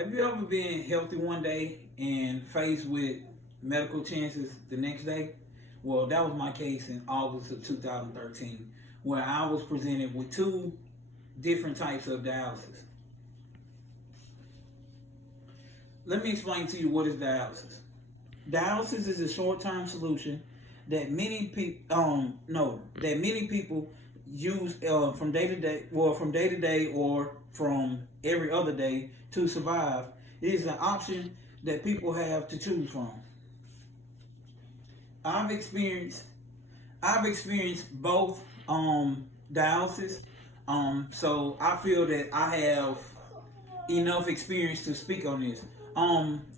Have you ever been healthy one day and faced with medical chances the next day? Well, that was my case in August of 2013, where I was presented with two different types of dialysis. Let me explain to you what is dialysis. Dialysis is a short-term solution that many people use from day to day, or from every other day to survive. It is an option that people have to choose from. I've experienced both dialysis, so I feel that I have enough experience to speak on this.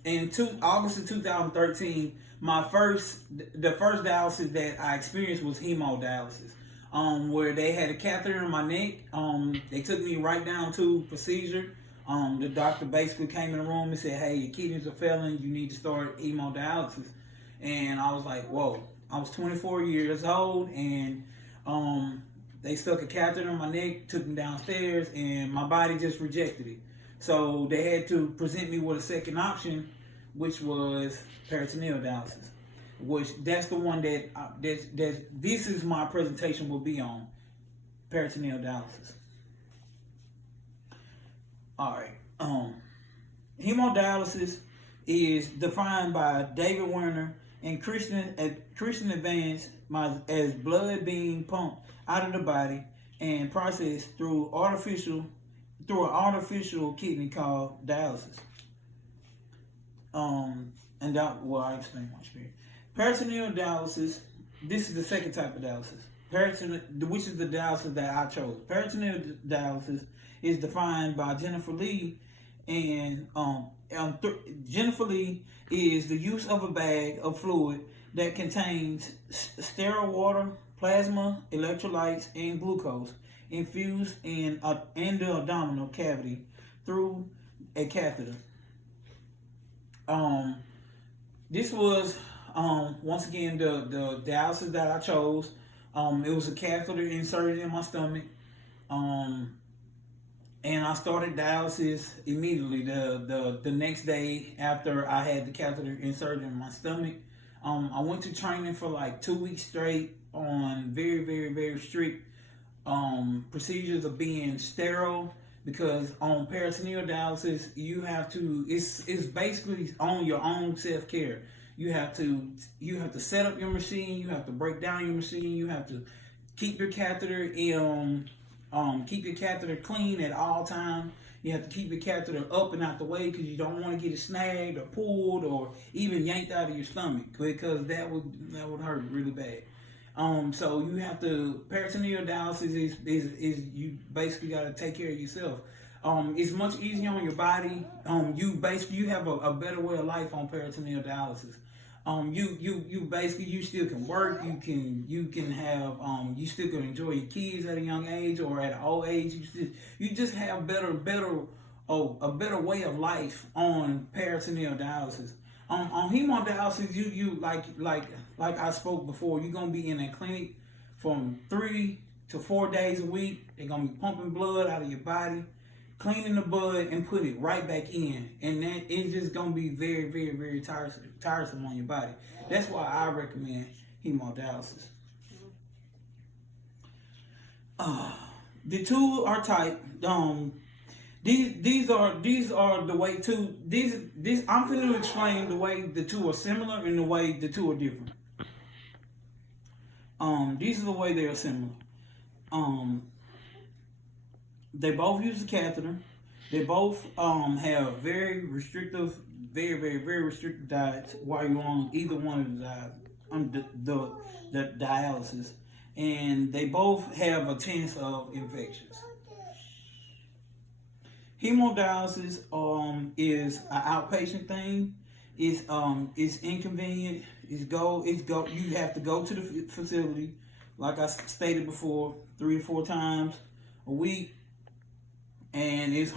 In August of 2013, the first dialysis that I experienced was hemodialysis, where they had a catheter in my neck. They took me right down to procedure. The doctor basically came in the room and said, "Hey, your kidneys are failing. You need to start hemodialysis." And I was like, "Whoa!" I was 24 years old, and they stuck a catheter in my neck, took me downstairs, and my body just rejected it. So they had to present me with a second option, which was peritoneal dialysis. That's the one that this is my presentation will be on, peritoneal dialysis. All right. Hemodialysis is defined by David Werner and Christian Advance as blood being pumped out of the body and processed through an artificial kidney called dialysis. And that I explain my experience. Peritoneal dialysis. This is the second type of dialysis. Which is the dialysis that I chose. Peritoneal dialysis is defined by Jennifer Lee, and Jennifer Lee is the use of a bag of fluid that contains sterile water, plasma, electrolytes, and glucose infused in the abdominal cavity through a catheter. This was once again the dialysis that I chose. It was a catheter inserted in my stomach. And I started dialysis immediately the next day after I had the catheter inserted in my stomach. I went to training for like 2 weeks straight on very, very, very strict procedures of being sterile, because on peritoneal dialysis you have to it's basically on your own self-care. You have to set up your machine, you have to break down your machine, you have to keep your catheter clean at all times. You have to keep your catheter up and out the way, because you don't want to get it snagged or pulled or even yanked out of your stomach, because that would hurt really bad. So you have to, peritoneal dialysis is you basically got to take care of yourself. It's much easier on your body. You have a better way of life on peritoneal dialysis. You still can work. You can have you still can enjoy your kids at a young age or at an old age. You just have a better way of life on peritoneal dialysis. On hemodialysis, you like I spoke before, you're gonna be in a clinic from 3 to 4 days a week. They're gonna be pumping blood out of your body, cleaning the blood, and put it right back in, and that is just gonna be very, very, very tiresome on your body. That's why I recommend hemodialysis. The two are type. These are the way two. I'm going to explain the way the two are similar and the way the two are different. These are the way they are similar. They both use a catheter. They both have very restrictive, very, very, very restrictive diets while you're on either one of the dialysis, and they both have a chance of infections. Hemodialysis is an outpatient thing. It's inconvenient. You have to go to the facility, like I stated before, 3 to 4 times a week, and it's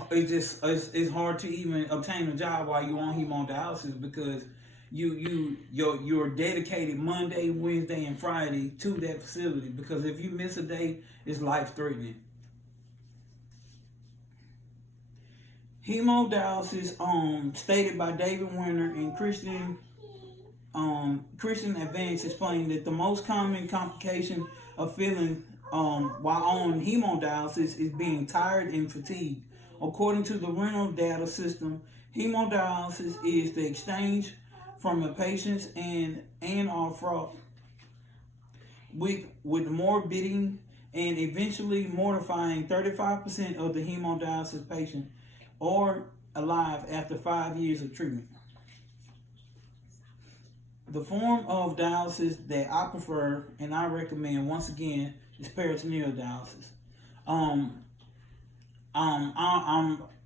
hard to even obtain a job while you're on hemodialysis, because you're dedicated Monday, Wednesday, and Friday to that facility, because if you miss a day, it's life threatening. Hemodialysis, stated by David Winter and Christian Advance, explained that the most common complication of feeling while on hemodialysis is being tired and fatigued. According to the renal data system, hemodialysis is the exchange from a patient's and or froth with morbidity and eventually mortifying 35% of the hemodialysis patient or alive after 5 years of treatment. The form of dialysis that I prefer and I recommend, once again, is peritoneal dialysis. I'm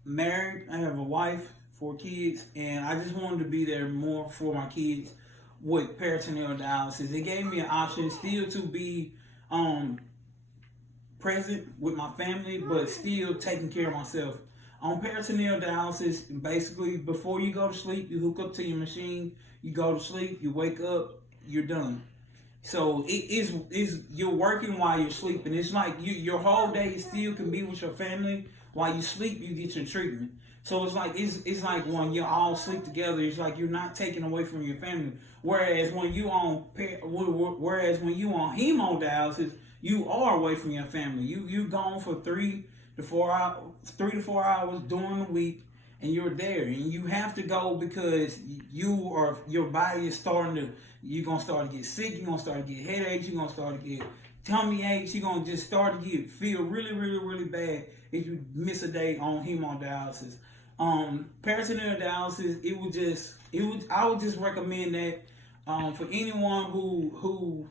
married. I have a wife, 4 kids, and I just wanted to be there more for my kids with peritoneal dialysis. It gave me an option still to be present with my family, but still taking care of myself. On peritoneal dialysis, basically, before you go to sleep, you hook up to your machine, you go to sleep, you wake up, you're done. So it is you're working while you're sleeping. It's like your whole day still can be with your family. While you sleep, you get your treatment. So it's like when you all sleep together, it's like you're not taken away from your family. Whereas when you on hemodialysis, you are away from your family. You gone for 3 to 4 hours during the week, and you're there, and you have to go because your body is you're gonna start to get sick, you're gonna start to get headaches, you're gonna start to get tummy aches, you're gonna just start to feel really, really, really bad if you miss a day on hemodialysis. Peritoneal dialysis, I would just recommend that for anyone who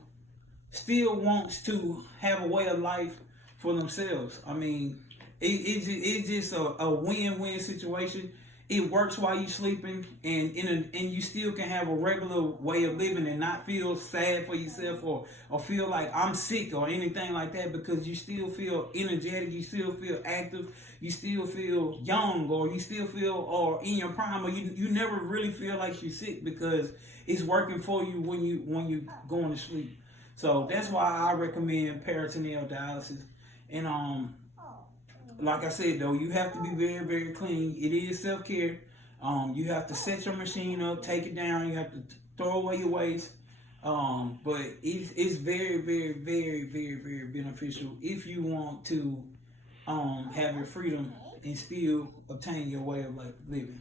still wants to have a way of life for themselves. I mean, it's just a win-win situation. It works while you're sleeping, and you still can have a regular way of living and not feel sad for yourself or feel like I'm sick or anything like that, because you still feel energetic, you still feel active, you still feel young, or you still feel or in your prime, or you never really feel like you're sick because it's working for you when you going to sleep. So that's why I recommend peritoneal dialysis. And like I said, though, you have to be very, very clean. It is self-care. You have to set your machine up, take it down. You have to throw away your waste. But it's very, very, very, very, very beneficial if you want to have your freedom and still obtain your way of living.